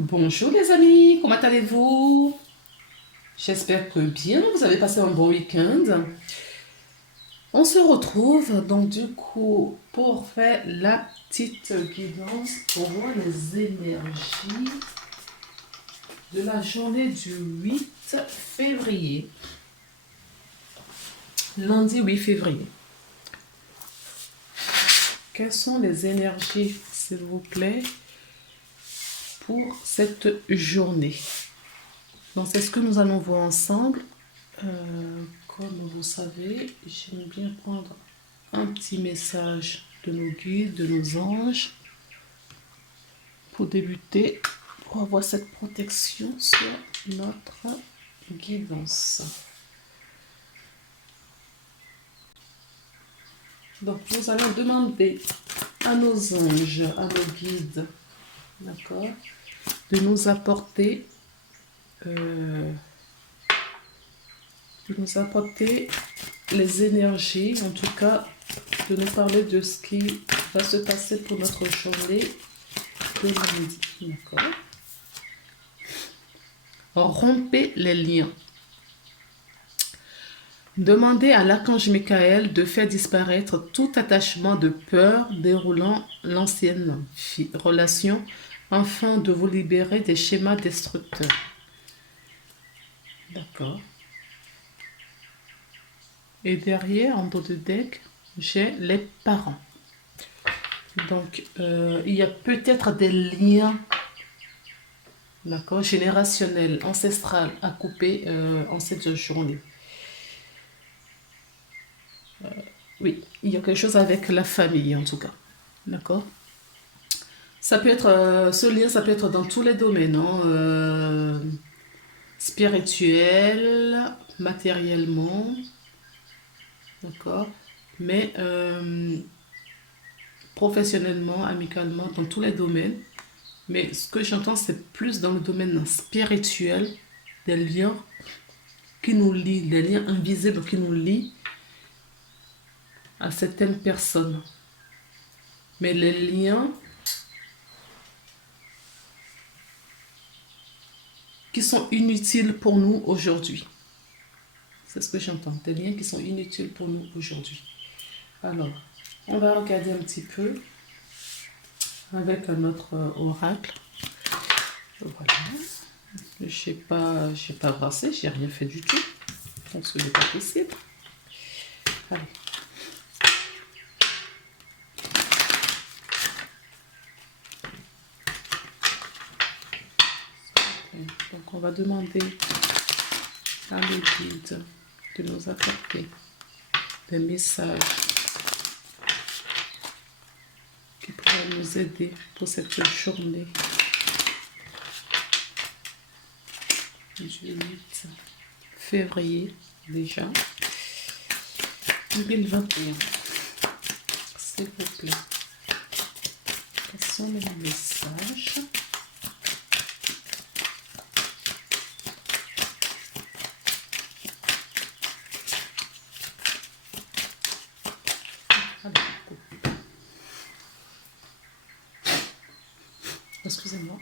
Bonjour les amis, comment allez-vous? J'espère que bien, vous avez passé un bon week-end. On se retrouve donc du coup pour faire la petite guidance pour voir les énergies de la journée du 8 février. Lundi 8 février. Quelles sont les énergies, s'il vous plaît, pour cette journée? Donc c'est ce que nous allons voir ensemble. Comme vous savez, j'aime bien prendre un petit message de nos guides, de nos anges, pour débuter, pour avoir cette protection sur notre guidance. Donc nous allons demander à nos anges, à nos guides, d'accord, de nous apporter les énergies, en tout cas de nous parler de ce qui va se passer pour notre journée de lundi. D'accord. Rompez les liens. Demandez à l'archange Michael de faire disparaître tout attachement de peur déroulant l'ancienne relation afin de vous libérer des schémas destructeurs. D'accord. Et derrière, en dos de deck, j'ai les parents. Donc, il y a peut-être des liens, d'accord, générationnels, ancestrales à couper en cette journée. Oui, il y a quelque chose avec la famille en tout cas, d'accord. Ça peut être, ce lien, ça peut être dans tous les domaines, hein, spirituel, matériellement, d'accord, mais professionnellement, amicalement, dans tous les domaines. Mais ce que j'entends, c'est plus dans le domaine spirituel, des liens qui nous lient, des liens invisibles qui nous lient à certaines personnes. Mais les liens qui sont inutiles pour nous aujourd'hui. C'est ce que j'entends, des liens qui sont inutiles pour nous aujourd'hui. Alors, on va regarder un petit peu avec notre oracle. Voilà. Je n'ai pas brassé, j'ai rien fait du tout. Donc ce n'est pas possible. Allez. Donc on va demander à nos guides de nous apporter des messages qui pourraient nous aider pour cette journée du 8 février déjà 2021. S'il vous plaît, quels sont les messages? Excusez-moi.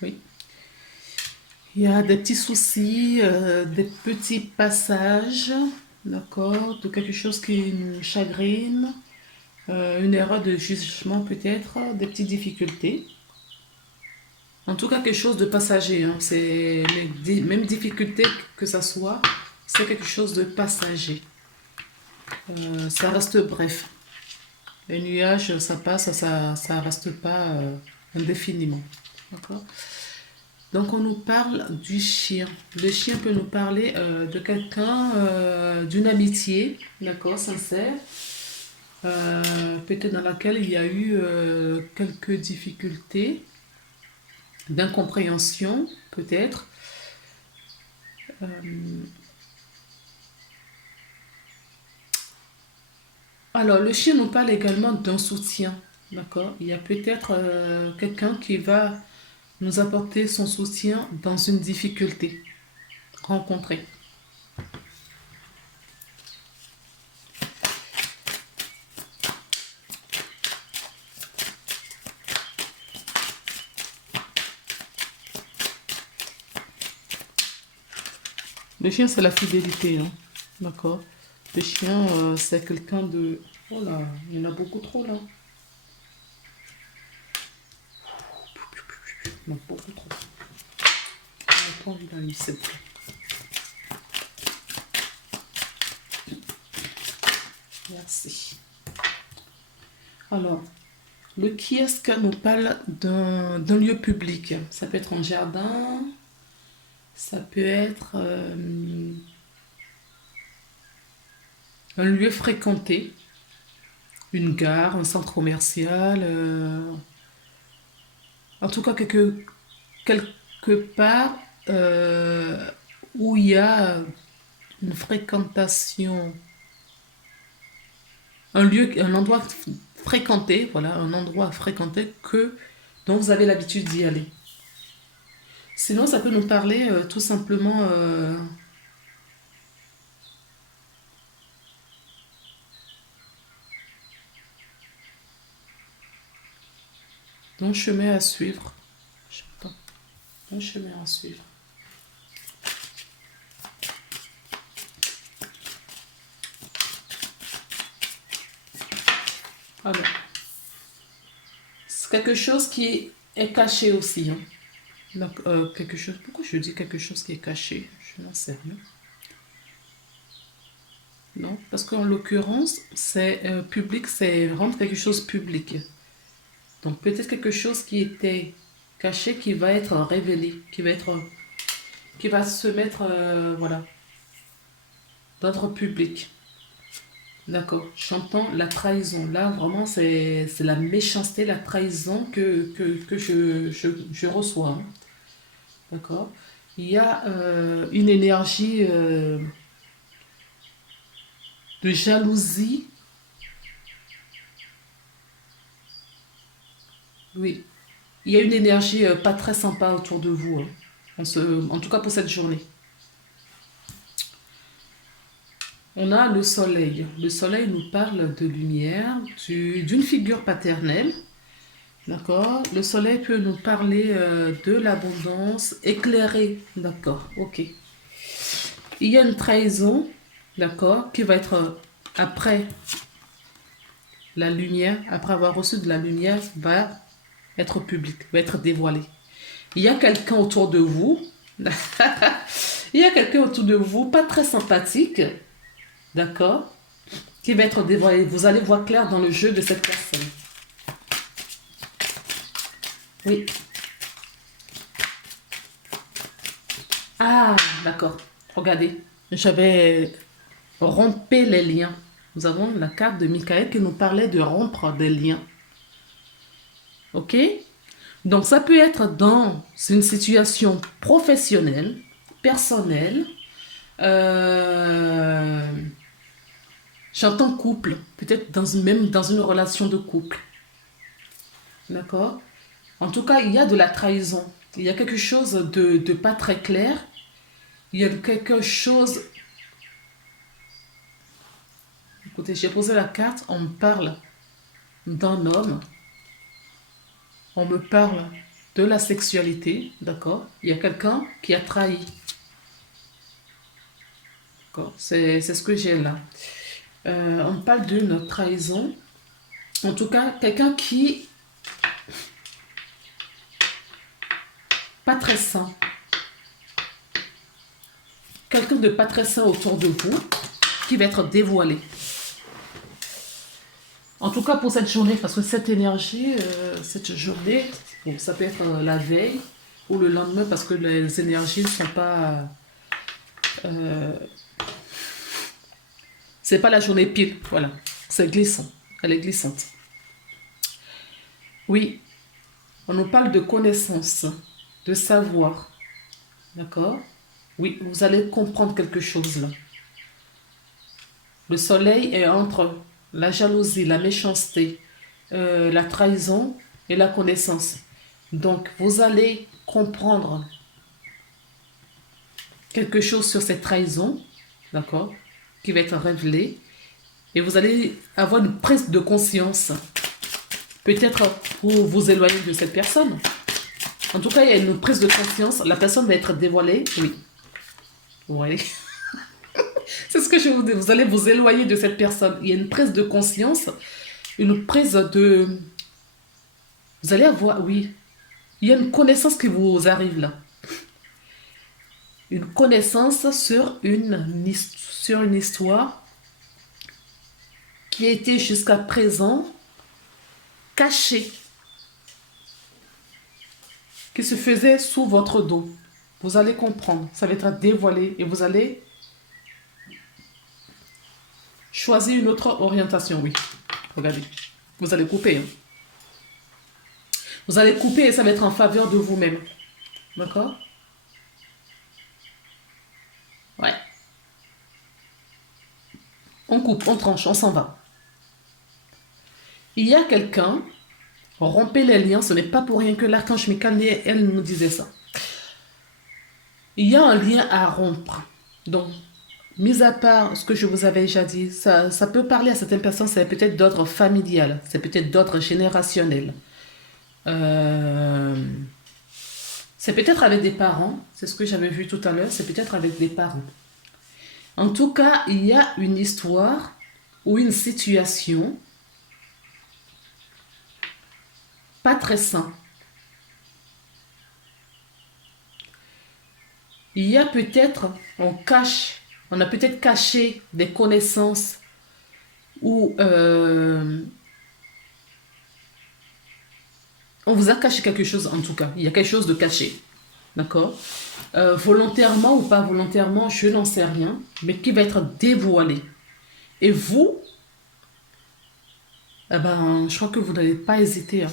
Oui. Il y a des petits soucis, des petits passages, d'accord, de quelque chose qui nous chagrine, une erreur de jugement peut-être, des petites difficultés. En tout cas, quelque chose de passager, hein. C'est les mêmes difficultés que ça soit, c'est quelque chose de passager. Ça reste bref. Les nuages, ça passe, ça reste pas indéfiniment. D'accord. Donc on nous parle du chien. Le chien peut nous parler de quelqu'un, d'une amitié, d'accord, sincère, peut-être dans laquelle il y a eu quelques difficultés, d'incompréhension, peut-être. Alors le chien nous parle également d'un soutien, d'accord. Il y a peut-être quelqu'un qui va nous apporter son soutien dans une difficulté rencontrée. Le chien, c'est la fidélité, hein. D'accord. Le chien, c'est quelqu'un de... Oh là, il y en a beaucoup trop là. Non, beaucoup trop. Attends, il a eu cette... Merci. Alors, le kiosque nous parle d'un lieu public. Ça peut être un jardin, ça peut être un lieu fréquenté, une gare, un centre commercial, en tout cas quelque part où il y a une fréquentation, un endroit fréquenté, voilà, un endroit fréquenté dont vous avez l'habitude d'y aller. Sinon, ça peut nous parler tout simplement d'un chemin à suivre. Je sais pas, un chemin à suivre. Alors, c'est quelque chose qui est caché aussi, hein. Donc, quelque chose. Pourquoi je dis quelque chose qui est caché? Je n'en sais rien. Non, parce qu'en l'occurrence, c'est public, c'est rendre quelque chose public. Donc, peut-être quelque chose qui était caché qui va être révélé, qui va se mettre, voilà, d'ordre public. D'accord. J'entends la trahison. Là, vraiment, c'est la méchanceté, la trahison que je reçois, hein. D'accord. Il y a une énergie de jalousie. Oui. Il y a une énergie pas très sympa autour de vous, hein, en tout cas pour cette journée. On a le soleil. Le soleil nous parle de lumière, d'une figure paternelle. D'accord. Le soleil peut nous parler de l'abondance éclairée. D'accord. Ok. Il y a une trahison, d'accord, qui va être après la lumière, après avoir reçu de la lumière, va être publique, va être dévoilée. Il y a quelqu'un autour de vous, il y a quelqu'un autour de vous, pas très sympathique, d'accord, qui va être dévoilé. Vous allez voir clair dans le jeu de cette personne. Oui. Ah, d'accord. Regardez. J'avais rompé les liens. Nous avons la carte de Michael qui nous parlait de rompre des liens. Ok? Donc, ça peut être dans une situation professionnelle, personnelle. Euh, J'entends couple, peut-être même dans une relation de couple. D'accord? En tout cas, il y a de la trahison. Il y a quelque chose de pas très clair. Il y a quelque chose... Écoutez, j'ai posé la carte, on me parle d'un homme, on me parle de la sexualité, d'accord? Il y a quelqu'un qui a trahi. D'accord? C'est ce que j'ai là. On parle d'une trahison. En tout cas, quelqu'un qui... pas très sain. Quelqu'un de pas très sain autour de vous qui va être dévoilé. En tout cas pour cette journée, parce que cette énergie, cette journée, bon, ça peut être la veille ou le lendemain parce que les énergies ne sont pas... c'est pas la journée pile, voilà. C'est glissant, elle est glissante. Oui, on nous parle de connaissance, de savoir, d'accord? Oui, vous allez comprendre quelque chose là. Le soleil est entre la jalousie, la méchanceté, la trahison et la connaissance. Donc, vous allez comprendre quelque chose sur cette trahison, d'accord, qui va être révélée, et vous allez avoir une prise de conscience, peut-être pour vous éloigner de cette personne. En tout cas, il y a une prise de conscience, la personne va être dévoilée, oui. Oui. C'est ce que je vous dis. Vous allez vous éloigner de cette personne. Il y a une prise de conscience, une prise de... Vous allez avoir, oui, il y a une connaissance qui vous arrive là. Une connaissance sur une histoire qui a été jusqu'à présent cachée, qui se faisait sous votre dos. Vous allez comprendre, ça va être dévoilé et vous allez choisir une autre orientation, oui. Regardez, vous allez couper. Hein. Vous allez couper et ça va être en faveur de vous-même. D'accord? Ouais. On coupe, on tranche, on s'en va. Il y a quelqu'un, rompez les liens, ce n'est pas pour rien que l'archange Michael, elle nous disait ça. Il y a un lien à rompre. Donc, mis à part ce que je vous avais déjà dit, ça peut parler à certaines personnes, c'est peut-être d'ordre familial, c'est peut-être d'ordre générationnel. Euh, c'est peut-être avec des parents, c'est ce que j'avais vu tout à l'heure, c'est peut-être avec des parents. En tout cas, il y a une histoire ou une situation pas très sain. Il y a peut-être, on a peut-être caché des connaissances ou on vous a caché quelque chose en tout cas. Il y a quelque chose de caché. D'accord? Volontairement ou pas volontairement, je n'en sais rien, mais qui va être dévoilé. Et vous, eh ben, je crois que vous n'allez pas hésiter. Hein.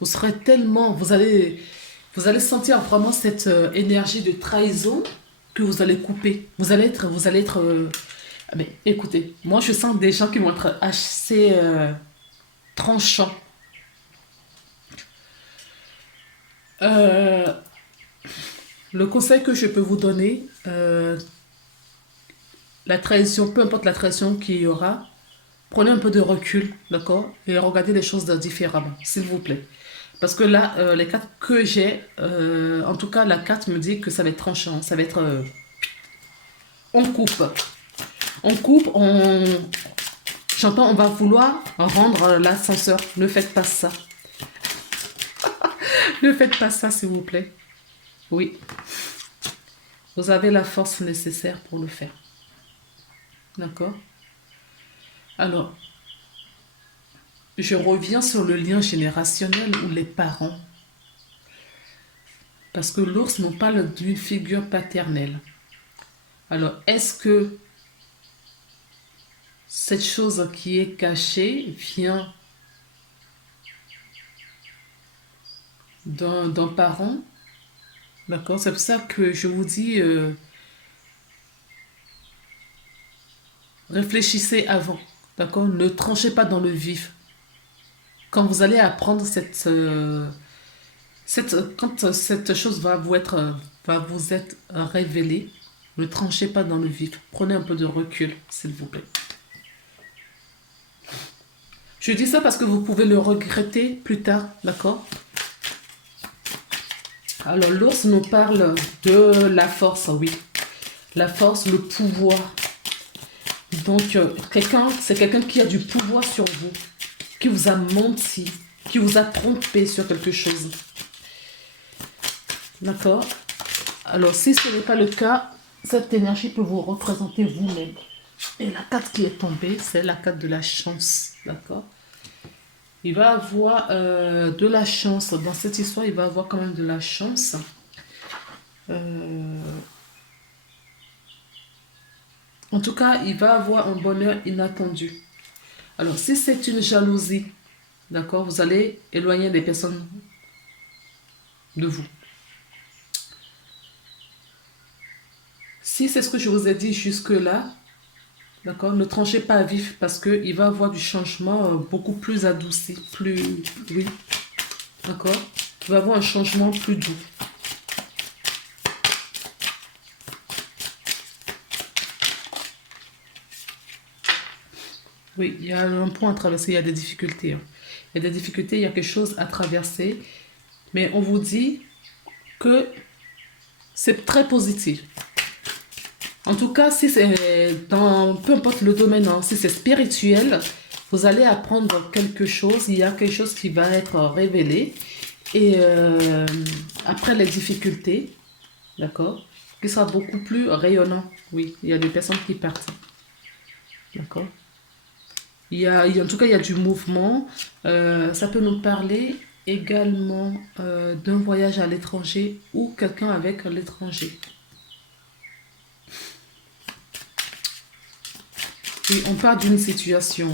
Vous serez tellement, vous allez sentir vraiment cette énergie de trahison que vous allez couper. Vous allez être. Mais écoutez, moi je sens des gens qui vont être assez tranchants. Euh, le conseil que je peux vous donner, la trahison, peu importe la trahison qu'il y aura, prenez un peu de recul, d'accord? Et regardez les choses différemment, s'il vous plaît. Parce que là, les cartes que j'ai, en tout cas, la carte me dit que ça va être tranchant. Ça va être... on coupe. On coupe, j'entends, on va vouloir rendre l'ascenseur. Ne faites pas ça. Ne faites pas ça, s'il vous plaît. Oui. Vous avez la force nécessaire pour le faire. D'accord? Alors, je reviens sur le lien générationnel ou les parents. Parce que l'ours nous parle d'une figure paternelle. Alors, est-ce que cette chose qui est cachée vient d'un parent? D'accord? C'est pour ça que je vous dis, réfléchissez avant. D'accord? Ne tranchez pas dans le vif. Quand vous allez apprendre quand cette chose va vous être révélée, ne tranchez pas dans le vif. Prenez un peu de recul, s'il vous plaît. Je dis ça parce que vous pouvez le regretter plus tard, d'accord? Alors, l'ours nous parle de la force, oui. La force, le pouvoir. Donc, c'est quelqu'un qui a du pouvoir sur vous, qui vous a menti, qui vous a trompé sur quelque chose. D'accord? Alors, si ce n'est pas le cas, cette énergie peut vous représenter vous-même. Et la carte qui est tombée, c'est la carte de la chance. D'accord? Il va avoir de la chance. Dans cette histoire, il va avoir quand même de la chance. En tout cas, il va avoir un bonheur inattendu. Alors, si c'est une jalousie, d'accord, vous allez éloigner des personnes de vous. Si c'est ce que je vous ai dit jusque-là, d'accord, ne tranchez pas à vif parce qu'il va avoir du changement beaucoup plus adouci, plus... Oui, d'accord. Il va avoir un changement plus doux. Oui, il y a un point à traverser, il y a des difficultés. Hein. Il y a des difficultés, il y a quelque chose à traverser. Mais on vous dit que c'est très positif. En tout cas, si c'est dans, peu importe le domaine, hein, si c'est spirituel, vous allez apprendre quelque chose, il y a quelque chose qui va être révélé. Et après les difficultés, d'accord, qui sera beaucoup plus rayonnant. Oui, il y a des personnes qui partent, d'accord. En tout cas, il y a du mouvement. Ça peut nous parler également d'un voyage à l'étranger ou quelqu'un avec l'étranger. Oui, on parle d'une situation,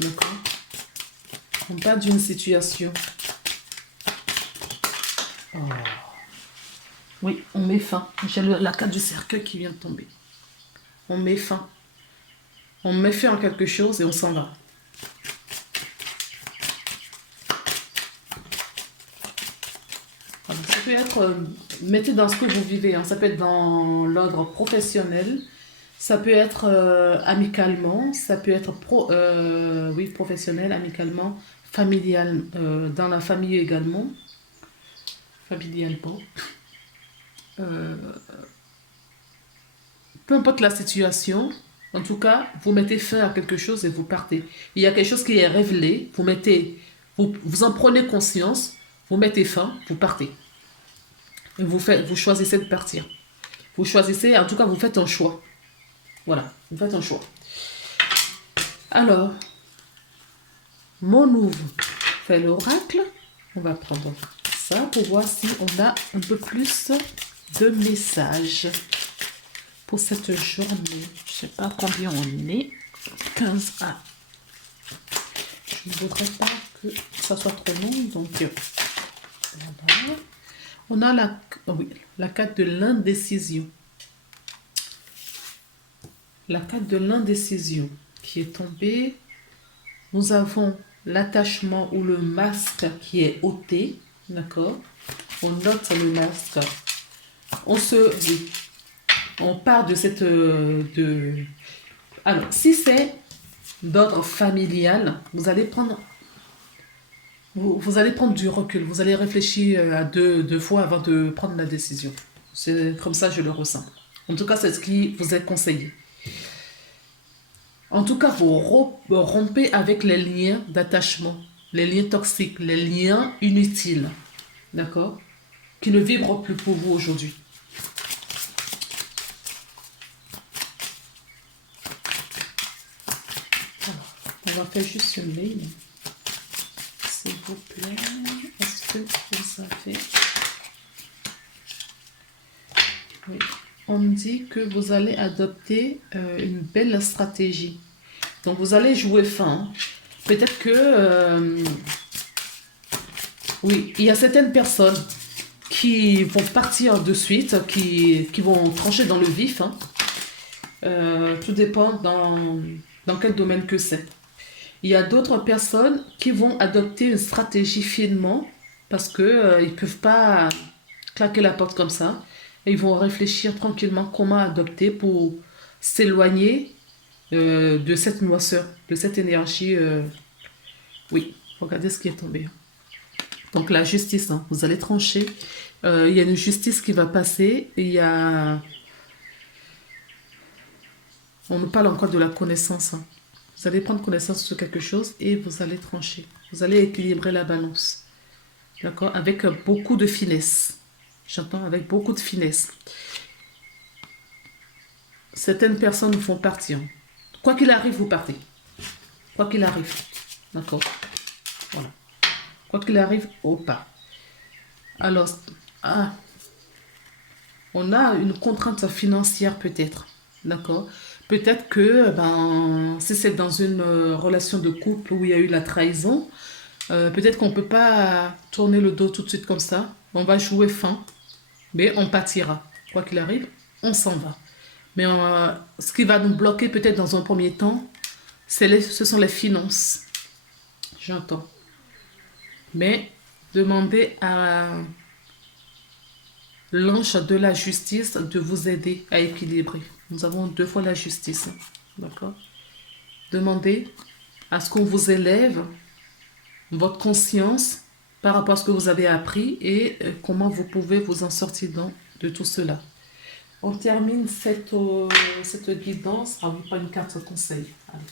d'accord. On parle d'une situation. Oh. Oui, on met fin. J'ai la carte du cercueil qui vient de tomber. On met fin. On met fin à quelque chose et on s'en va. Voilà. Ça peut être, mettez dans ce que vous vivez, hein. Ça peut être dans l'ordre professionnel, ça peut être amicalement, ça peut être oui, professionnel, amicalement, familial, dans la famille également, familialement. Euh, Peu importe la situation, en tout cas, vous mettez fin à quelque chose et vous partez. Il y a quelque chose qui est révélé, vous en prenez conscience, vous mettez fin, vous partez. Et vous choisissez de partir. Vous choisissez, en tout cas, vous faites un choix. Voilà, vous faites un choix. Alors, mon ouvre fait l'oracle. On va prendre ça pour voir si on a un peu plus de messages pour cette journée. Je sais pas combien on est. 15 A. Je ne voudrais pas que ça soit trop long. Donc, voilà. On a oui, la carte de l'indécision. La carte de l'indécision qui est tombée. Nous avons l'attachement ou le masque qui est ôté. D'accord. On note le masque. Oui, on part de cette... Alors, si c'est d'ordre familial, vous allez prendre du recul, vous allez réfléchir à deux fois avant de prendre la décision. C'est comme ça que je le ressens. En tout cas, c'est ce qui vous est conseillé. En tout cas, vous rompez avec les liens d'attachement, les liens toxiques, les liens inutiles, d'accord, qui ne vibrent plus pour vous aujourd'hui. On va faire juste une ligne. S'il vous plaît, est-ce que vous avez... Oui. On me dit que vous allez adopter une belle stratégie. Donc, vous allez jouer fin. Peut-être que... oui, il y a certaines personnes qui vont partir de suite, qui vont trancher dans le vif. Hein. Tout dépend dans quel domaine que c'est. Il y a d'autres personnes qui vont adopter une stratégie finement parce qu'ils ne peuvent pas claquer la porte comme ça. Et ils vont réfléchir tranquillement comment adopter pour s'éloigner de cette noirceur, de cette énergie. Oui, regardez ce qui est tombé. Donc la justice, hein, vous allez trancher. Il y a une justice qui va passer. On nous parle encore de la connaissance. Hein. Vous allez prendre connaissance de quelque chose et vous allez trancher. Vous allez équilibrer la balance. D'accord? Avec beaucoup de finesse. J'entends avec beaucoup de finesse. Certaines personnes vont partir. Quoi qu'il arrive, vous partez. Quoi qu'il arrive. D'accord? Voilà. Quoi qu'il arrive, au pas. Alors, on a une contrainte financière peut-être. D'accord? Peut-être que si c'est dans une relation de couple où il y a eu la trahison, peut-être qu'on ne peut pas tourner le dos tout de suite comme ça. On va jouer fin, mais on partira. Quoi qu'il arrive, on s'en va. Mais ce qui va nous bloquer peut-être dans un premier temps, ce sont les finances. J'entends. Mais demandez à l'ange de la justice de vous aider à équilibrer. Nous avons 2 fois la justice. D'accord? Demandez à ce qu'on vous élève votre conscience par rapport à ce que vous avez appris et comment vous pouvez vous en sortir de tout cela. On termine cette guidance. Ah oui, pas une carte conseil. Allez,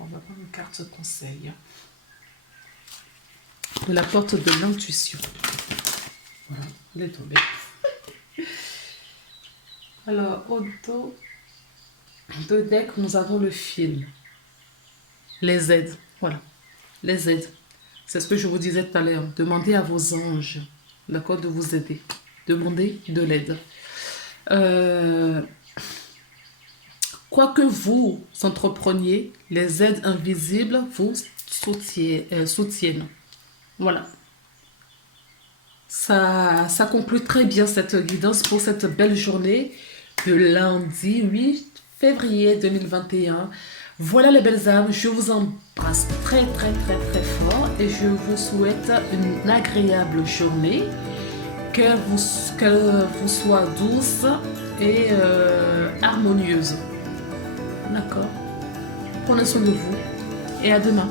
on va prendre une carte conseil. De la porte de l'intuition. Voilà, elle est tombée. Alors, au dos de deck, nous avons le fil. Les aides. Voilà, les aides. C'est ce que je vous disais tout à l'heure. Demandez à vos anges, d'accord, de vous aider. Demandez de l'aide. Quoi que vous entrepreniez, les aides invisibles vous soutiennent. Voilà. Ça conclut très bien cette guidance pour cette belle journée de lundi 8 février 2021. Voilà les belles âmes, je vous embrasse très très très très fort et je vous souhaite une agréable journée, qu'elle vous soit douce et harmonieuse. D'accord. Prenez soin de vous et à demain.